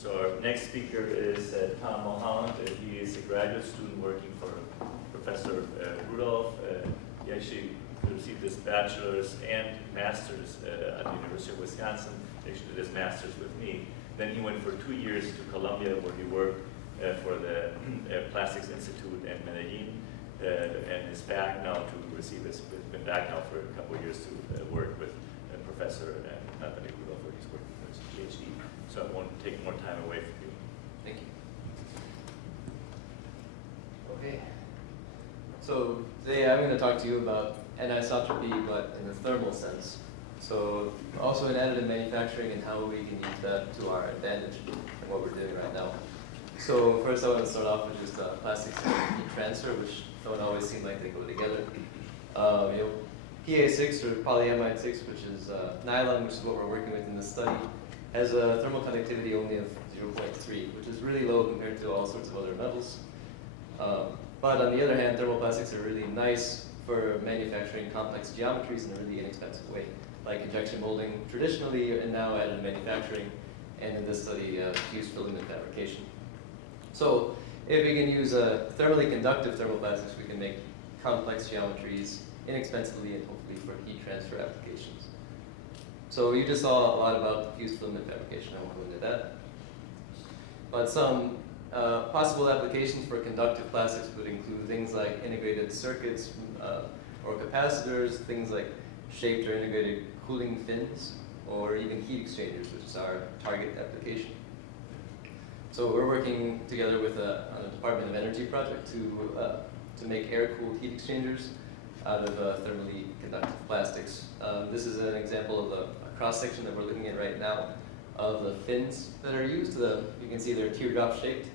So our next speaker is Tom Mulholland. He is a graduate student working for Professor Rudolph. He actually received his bachelor's and master's at the University of Wisconsin. He actually did his master's with me. Then he went for 2 years to Columbia, where he worked for the Plastics Institute in Medellin, and is back now to receive his, been back now for a couple of years to work with Professor Anthony Rudolph, where he's working for his PhD. So I won't take more time away from you. Thank you. Okay. So today I'm going to talk to you about anisotropy, but in the thermal sense. So also in additive manufacturing and how we can use that to our advantage in what we're doing right now. So first I want to start off with just plastics and heat transfer, which don't always seem like they go together. PA6 or polyamide 6, which is nylon, which is what we're working with in this study, has a thermal conductivity only of 0.3, which is really low compared to all sorts of other metals. But on the other hand, thermoplastics are really nice for manufacturing complex geometries in a really inexpensive way, like injection molding traditionally, and now additive manufacturing, and in this study, fused filament fabrication. So if we can use thermally conductive thermoplastics, we can make complex geometries inexpensively and hopefully for heat transfer applications. So you just saw a lot about fused filament fabrication. I won't go into that. But some possible applications for conductive plastics would include things like integrated circuits or capacitors, things like shaped or integrated cooling fins, or even heat exchangers, which is our target application. So we're working together with on a Department of Energy project to make air-cooled heat exchangers out of thermally conductive plastics. This is an example of a cross-section that we're looking at right now of the fins that are used. You can see they're teardrop shaped.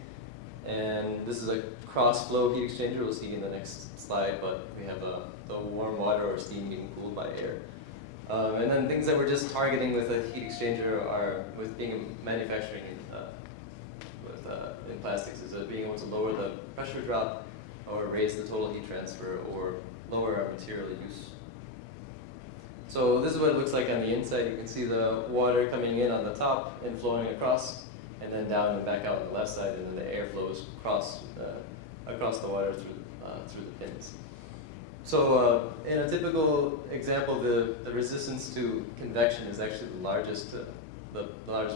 And this is a cross-flow heat exchanger. We'll see in the next slide, but we have the warm water or steam being cooled by air. And then things that we're just targeting with a heat exchanger are with being manufacturing in plastics is being able to lower the pressure drop or raise the total heat transfer or lower our material use. So this is what it looks like on the inside. You can see the water coming in on the top and flowing across, and then down and back out on the left side, and then the air flows across the water through the pins. So in a typical example, the resistance to convection is actually the largest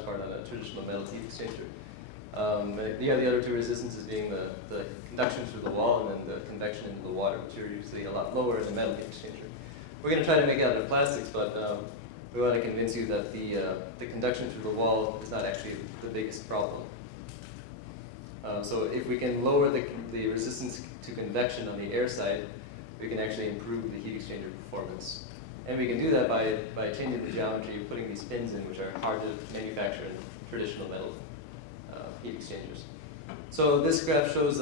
part on a traditional metal heat exchanger. The other two resistances being the conduction through the wall and then the convection into the water, which are usually a lot lower in a metal heat exchanger. We're going to try to make it out of plastics, but we want to convince you that the conduction through the wall is not actually the biggest problem. So if we can lower the resistance to convection on the air side, we can actually improve the heat exchanger performance. And we can do that by changing the geometry of putting these pins in, which are hard to manufacture in traditional metal heat exchangers. So this graph shows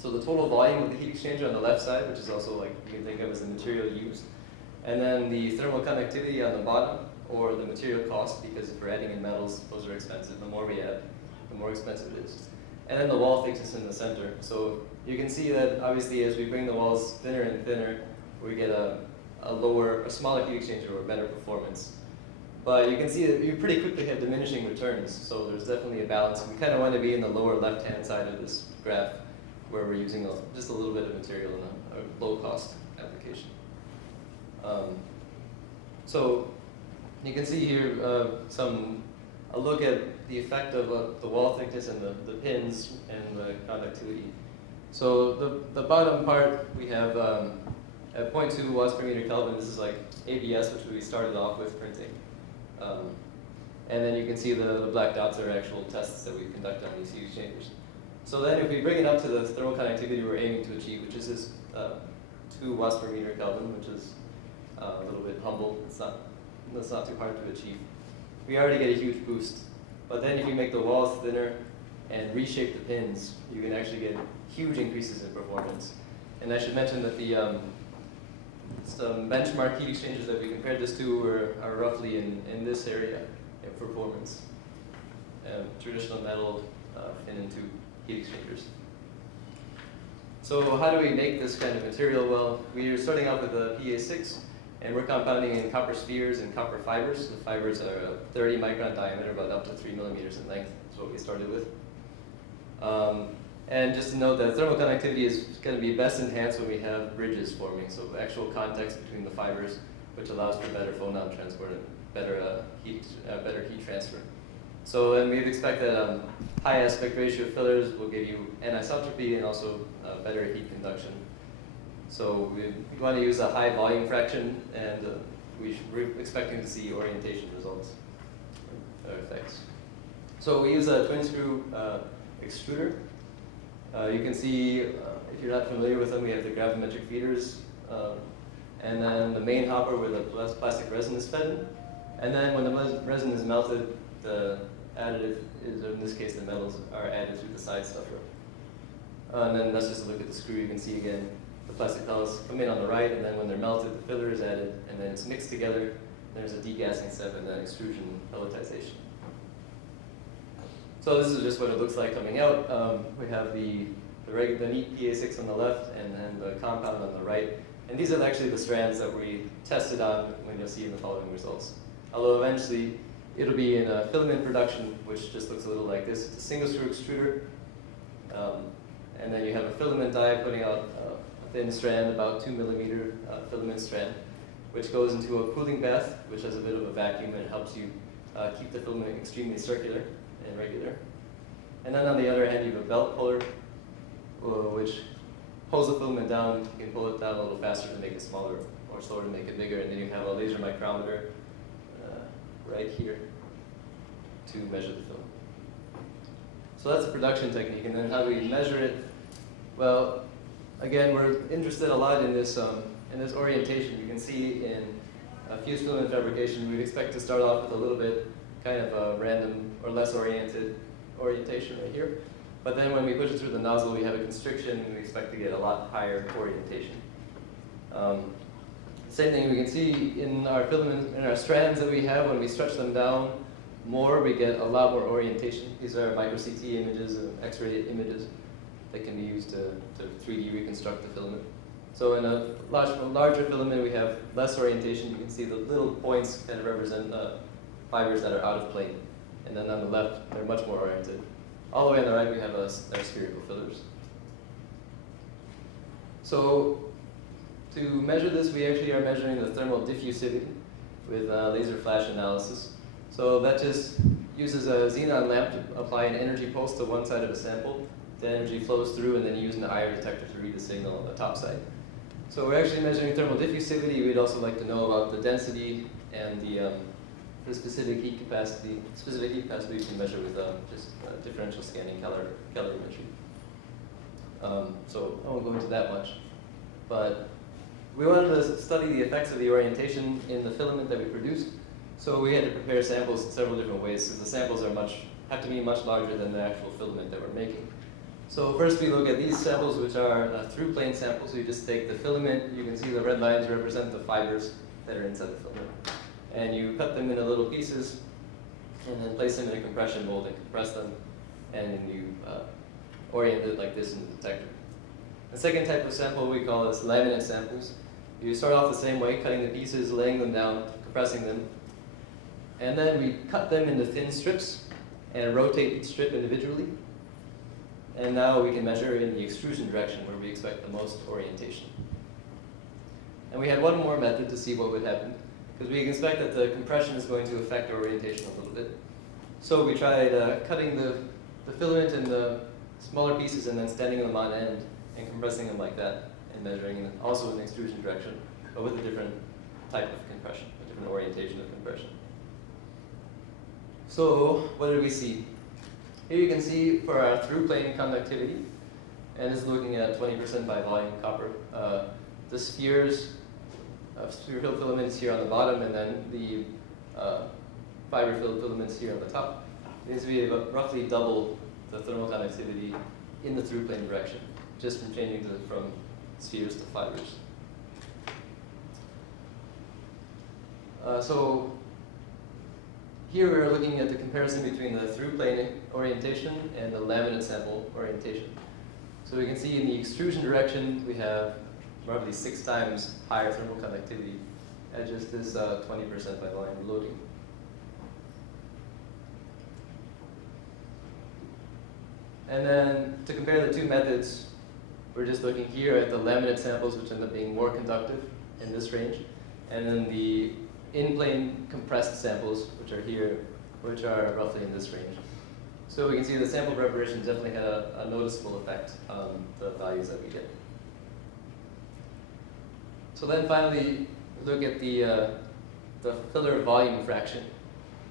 so the total volume of the heat exchanger on the left side, which is also like you can think of as the material used, and then the thermal conductivity on the bottom, or the material cost, because if we're adding in metals, those are expensive. The more we add, the more expensive it is. And then the wall thickness in the center. So you can see that obviously as we bring the walls thinner and thinner, we get a smaller heat exchanger or better performance. But you can see that you pretty quickly have diminishing returns. So there's definitely a balance. We kind of want to be in the lower left-hand side of this graph, where we're using just a little bit of material in a low-cost application. So you can see here a look at the effect of the wall thickness and the pins and the conductivity. So the bottom part, we have at 0.2 watts per meter Kelvin. This is like ABS, which we started off with printing. And then you can see the black dots are actual tests that we conduct on these heat exchangers. So then if we bring it up to the thermal conductivity we're aiming to achieve, which is this 2 watts per meter Kelvin, which is a little bit humble. That's not too hard to achieve. We already get a huge boost. But then if you make the walls thinner and reshape the pins, you can actually get huge increases in performance. And I should mention that some benchmark heat exchangers that we compared this to are roughly in this area in performance. Traditional metal fin and tube heat exchangers. So how do we make this kind of material? Well, we are starting out with a PA6, And we're compounding in copper spheres and copper fibers. The fibers are 30 micron diameter, but up to 3 millimeters in length. That's what we started with. And just to note that thermal conductivity is going to be best enhanced when we have bridges forming, so actual contacts between the fibers, which allows for better phonon transport and better heat transfer. So then we'd expect that high aspect ratio fillers will give you anisotropy and also better heat conduction. So we want to use a high volume fraction, and we're expecting to see orientation results or effects. So we use a twin screw extruder. You can see, if you're not familiar with them, we have the gravimetric feeders, and then the main hopper where the plastic resin is fed in. And then when the resin is melted, the additive is, in this case, the metals are added through the side stuffer. And then that's just a look at the screw. You can see again, the plastic pellets come in on the right, and then when they're melted, the filler is added, and then it's mixed together. There's a degassing step and then extrusion pelletization. So this is just what it looks like coming out. We have the neat PA6 on the left, and then the compound on the right. And these are actually the strands that we tested on when you'll see in the following results. Although eventually, it'll be in a filament production, which just looks a little like this. It's a single screw extruder. And then you have a filament die putting out a thin strand, about 2 millimeter filament strand, which goes into a cooling bath, which has a bit of a vacuum and helps you keep the filament extremely circular and regular. And then on the other hand, you have a belt puller, which pulls the filament down. You can pull it down a little faster to make it smaller, or slower to make it bigger. And then you have a laser micrometer right here to measure the film. So that's a production technique. And then how do we measure it? Well, again, we're interested a lot in this orientation. You can see in fused filament fabrication, we'd expect to start off with a little bit kind of a random or less oriented orientation right here. But then when we push it through the nozzle, we have a constriction, and we expect to get a lot higher orientation. Same thing we can see in our filament, in our strands that we have. When we stretch them down more, we get a lot more orientation. These are micro CT images and X-ray images that can be used to 3D reconstruct the filament. So in a larger filament, we have less orientation. You can see the little points kind of represent fibers that are out of plane. And then on the left, they're much more oriented. All the way on the right, we have our spherical fillers. So to measure this, we actually are measuring the thermal diffusivity with laser flash analysis. So that just uses a xenon lamp to apply an energy pulse to one side of a sample. The energy flows through, and then you use an IR detector to read the signal on the top side. So we're actually measuring thermal diffusivity. We'd also like to know about the density and the specific heat capacity. Specific heat capacity we can measure with just differential scanning calorimetry. So I won't go into that much. But we wanted to study the effects of the orientation in the filament that we produced. So we had to prepare samples in several different ways, because the samples have to be much larger than the actual filament that we're making. So first we look at these samples, which are through plane samples. So you just take the filament. You can see the red lines represent the fibers that are inside the filament. And you cut them into little pieces, and then place them in a compression mold and compress them, and then you orient it like this in the detector. The second type of sample we call is Lamina samples. You start off the same way, cutting the pieces, laying them down, compressing them, and then we cut them into thin strips and rotate each strip individually. And now we can measure in the extrusion direction, where we expect the most orientation. And we had one more method to see what would happen, because we expect that the compression is going to affect our orientation a little bit. So we tried cutting the filament into smaller pieces and then standing them on end and compressing them like that, and measuring it also in the extrusion direction, but with a different type of compression, a different orientation of compression. So what did we see? Here you can see for our through-plane conductivity, and this is looking at 20% by volume copper. The spheres of sphere-filled filaments here on the bottom, and then the fiber-filled filaments here on the top. It seems to be roughly double the thermal conductivity in the through-plane direction, just from changing from spheres to fibers. So here we're looking at the comparison between the through-plane orientation and the laminate sample orientation. So we can see in the extrusion direction, we have roughly 6 times higher thermal conductivity at just this 20% by volume loading. And then to compare the two methods, we're just looking here at the laminate samples, which end up being more conductive in this range, and then the in-plane compressed samples, which are here, which are roughly in this range. So we can see the sample preparation definitely had a noticeable effect on the values that we get. So then finally, look at the filler volume fraction.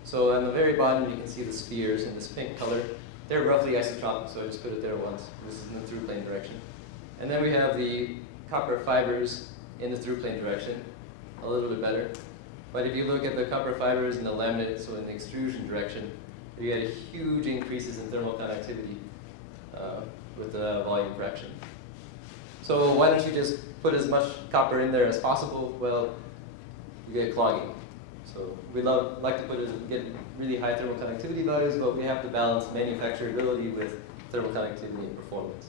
So on the very bottom, you can see the spheres in this pink color. They're roughly isotropic, so I just put it there once. This is in the through plane direction. And then we have the copper fibers in the through plane direction, a little bit better. But if you look at the copper fibers in the laminate, so in the extrusion direction, you get huge increases in thermal conductivity with the volume fraction. So why don't you just put as much copper in there as possible? Well, you get clogging. So we like to get really high thermal conductivity values, but we have to balance manufacturability with thermal conductivity and performance.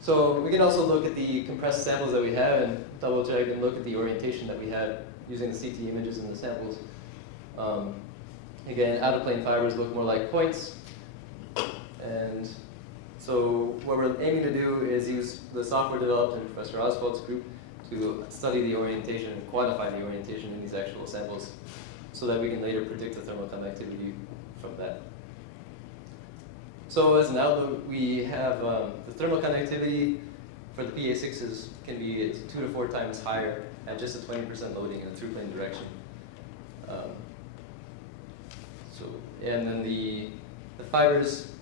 So we can also look at the compressed samples that we have and double check and look at the orientation that we had using the CT images in the samples. Again, out-of-plane fibers look more like points. And so what we're aiming to do is use the software developed in Professor Oswald's group to study the orientation and quantify the orientation in these actual samples so that we can later predict the thermal conductivity from that. So as an outlook, we have the thermal conductivity for the PA6s can be 2 to 4 times higher at just a 20% loading in the through plane direction. And then the fibers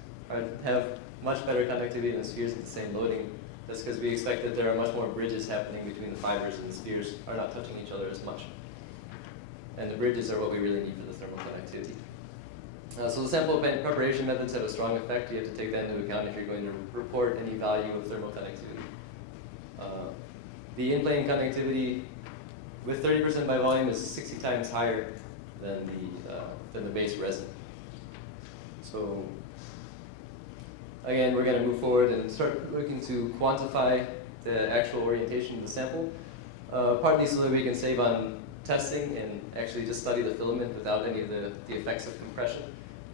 have much better conductivity than spheres at the same loading. That's because we expect that there are much more bridges happening between the fibers, and the spheres are not touching each other as much. And the bridges are what we really need for the thermal conductivity. So the sample preparation methods have a strong effect. You have to take that into account if you're going to report any value of thermal conductivity. The in-plane conductivity with 30% by volume is 60 times higher than the base resin. So again, we're going to move forward and start looking to quantify the actual orientation of the sample, partly so that we can save on testing and actually just study the filament without any of the effects of compression.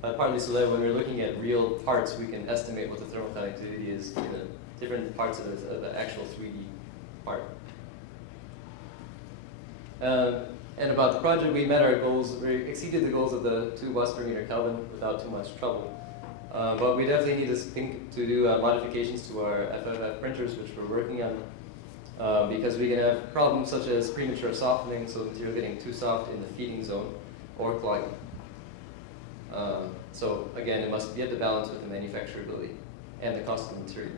Partly so that when we're looking at real parts, we can estimate what the thermal conductivity is in the different parts of the actual 3D part. And about the project, we met our goals, we exceeded the goals of the 2 watts per meter Kelvin without too much trouble. But we definitely need to do modifications to our FFF printers, which we're working on, because we can have problems such as premature softening, so material getting too soft in the feeding zone, or clogging. So again, it must be at the balance with the manufacturability and the cost of the material.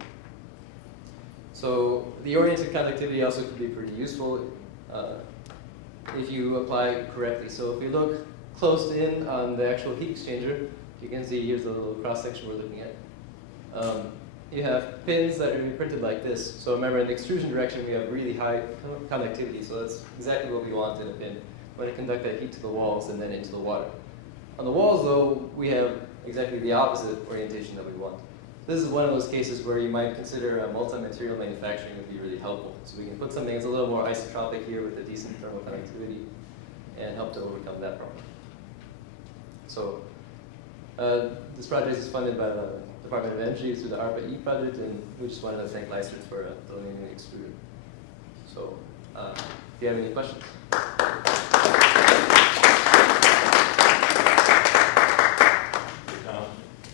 So the oriented conductivity also could be pretty useful if you apply it correctly. So if we look close in on the actual heat exchanger, you can see here's the little cross section we're looking at. You have pins that are printed like this. So remember, in the extrusion direction, we have really high conductivity. So that's exactly what we want in a pin. We want to conduct that heat to the walls and then into the water. On the walls, though, we have exactly the opposite orientation that we want. This is one of those cases where you might consider a multi-material manufacturing would be really helpful. So we can put something that's a little more isotropic here with a decent thermal conductivity and help to overcome that problem. So this project is funded by the Department of Energy through the ARPA-E project, and we just wanted to thank Lysers for donating the extruder. So if you have any questions.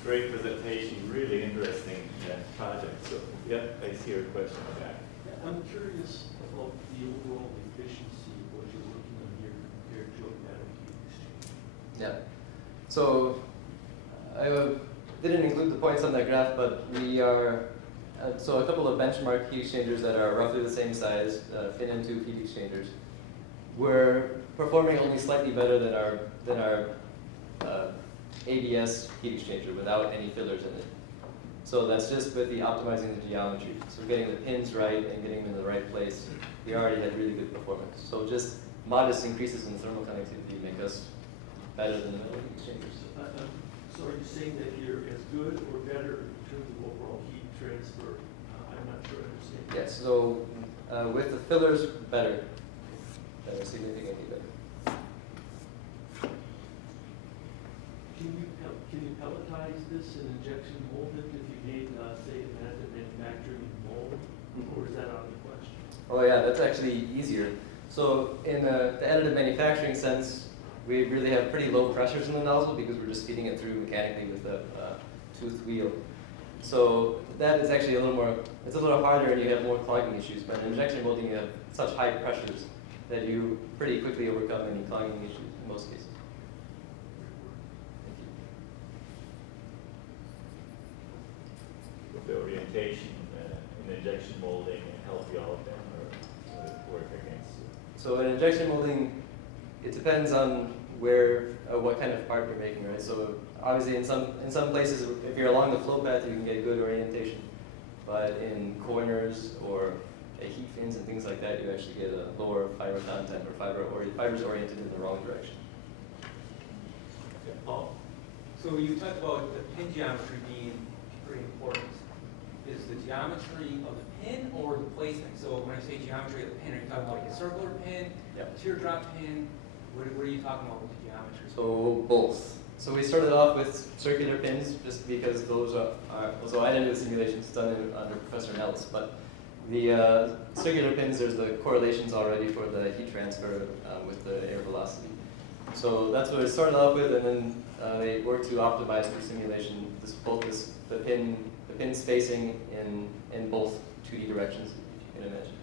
Great presentation, really interesting project. So, yeah, I see your question back. Yeah, I'm curious about the overall efficiency of what you're working on here compared to automatic heat exchange. Yeah. So I didn't include the points on that graph, but we are so a couple of benchmark heat exchangers that are roughly the same size, fin and tube heat exchangers, were performing only slightly better than our ABS heat exchanger without any fillers in it. So that's just with the optimizing the geometry. So getting the pins right and getting them in the right place, we already had really good performance. So just modest increases in thermal conductivity make us better than the metal heat exchangers. So are you saying that you're as good or better in terms of overall heat transfer? I'm not sure I understand. Yes, so With the fillers, better. Better, significantly better. Can you pelletize this and injection mold it if you made, say, additive manufacturing in mold? Or is that out of the question? Oh yeah, that's actually easier. So in the additive manufacturing sense, we really have pretty low pressures in the nozzle because we're just feeding it through mechanically with a toothed wheel. So that is actually a little more, it's a little harder and you have more clogging issues. But in injection molding, you have such high pressures that you pretty quickly overcome any clogging issues in most cases. With the orientation in injection molding help you out then, or would it work against you? So in injection molding, it depends on where, what kind of part you're making, right? So obviously in some places, if you're along the flow path, you can get good orientation. But in corners or heat fins and things like that, you actually get a lower fiber content or fibers oriented in the wrong direction. Paul? So you talked about the pin geometry being pretty important. Is the geometry of the pin or the placement? So when I say geometry of the pin, are you talking about like a circular pin, Yep. a teardrop pin? What are you talking about with the geometry? So both. So we started off with circular pins just because those are so I didn't do the simulations done under Professor Nellis, but the circular pins, there's the correlations already for the heat transfer with the air velocity. So that's what it started off with, and then they worked to optimize through simulation the pin spacing in both 2D directions, if you can imagine.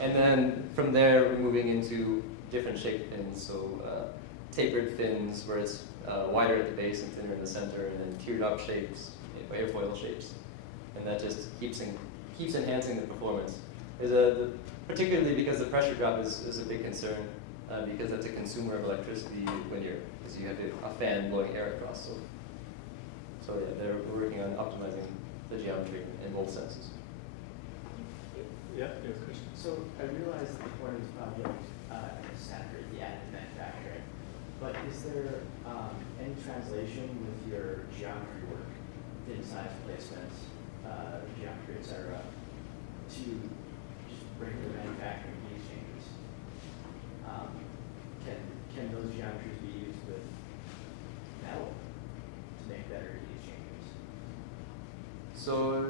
And then from there, we're moving into different shaped pins, so tapered fins where it's wider at the base and thinner in the center, and then teardrop shapes, airfoil shapes, and that just keeps enhancing the performance. Particularly because the pressure drop is a big concern, because that's a consumer of electricity because you have a fan blowing air across. So yeah, we're working on optimizing the geometry in both senses. Yeah, you have a question? So I realize that the point of this project is centered the additive manufacturing, but is there any translation with your geometry work, thin size placements, geometry, etc., to just regular manufacturing heat exchangers? Can those geometries be used with metal to make better heat exchangers? So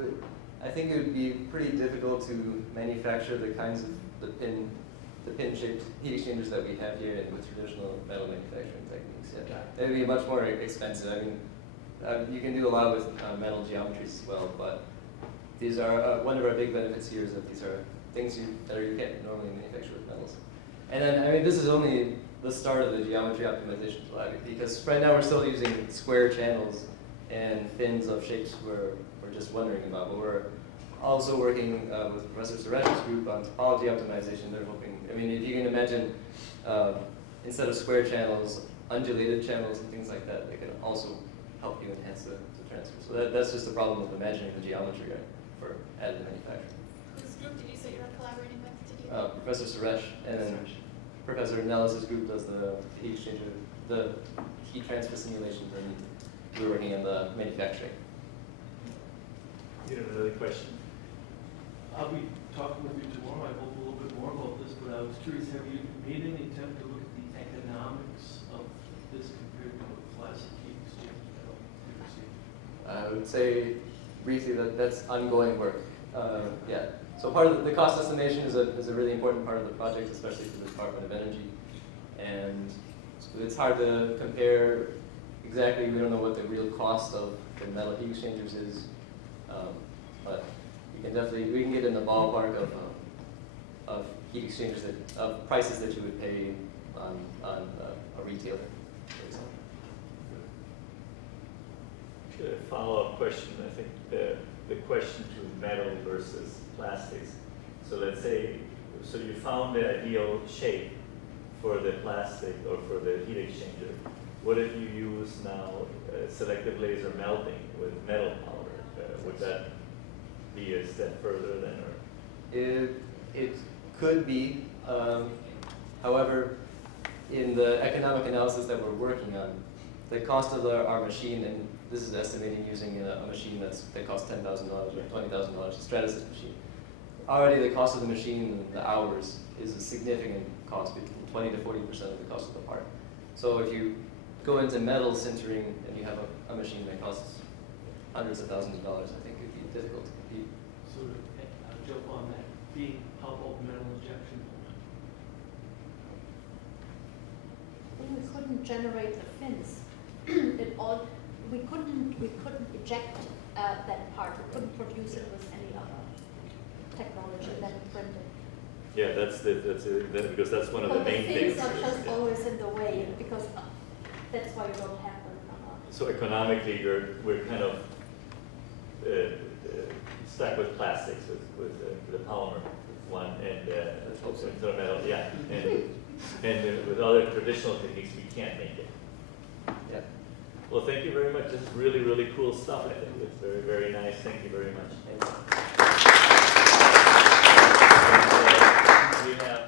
I think it would be pretty difficult to manufacture the kinds of the pin-shaped heat exchangers that we have here with traditional metal manufacturing techniques. Yeah. It would be much more expensive. I mean, you can do a lot with metal geometries as well, but these are one of our big benefits here is that these are things you can't normally manufacture with metals. And then, I mean, this is only the start of the geometry optimization lab, because right now we're still using square channels and fins of shapes we're just wondering about, but we're also working with Professor Suresh's group on topology optimization. They're hoping, I mean, if you can imagine, instead of square channels, undulated channels and things like that, they can also help you enhance the transfer. So that's just the problem of imagining the geometry, right, for additive manufacturing. Whose group did you say you were collaborating with to do that? Professor Suresh, and then Professor Nellis's group does the heat exchanger, the heat transfer simulations, and we're working on the manufacturing. You have another question? I'll be talking with you tomorrow, I hope a little bit more about this, but I was curious, have you made any attempt to look at the economics of this compared to a classic heat exchange metal? I would say briefly that that's ongoing work. Yeah. So part of the cost estimation is a really important part of the project, especially for the Department of Energy. And so it's hard to compare exactly. We don't know what the real cost of the metal heat exchangers is, but we can get in the ballpark of heat exchangers of prices that you would pay on a retailer, for example. A follow-up question, I think the question to metal versus plastics. So let's say, so you found the ideal shape for the plastic or for the heat exchanger. What if you use now selective laser melting with metal powder? Would that be a step further then? Or? It could be. However, in the economic analysis that we're working on, the cost of our machine, and this is estimating using a machine that costs $10,000 or $20,000, a Stratasys machine. already the cost of the machine, the hours, is a significant cost, between 20 to 40% of the cost of the part. So if you go into metal sintering and you have a machine that costs hundreds of thousands of dollars, I think it'd be difficult to compete. Sort of, jump on that, being pulp metal injection molding. We couldn't generate the fins. We couldn't eject that part. We couldn't produce it with any other technology than printing. Yeah, because that's one of the But the main things. fins are just always in the way, because that's why you don't have them. So economically, we're kind of stuck with plastics, with the polymer one, and sort of metal, yeah, and with other traditional techniques, we can't make it. Yeah. Well, thank you very much. It's really, really cool stuff. I think it's very, very nice. Thank you very much. Thanks. We have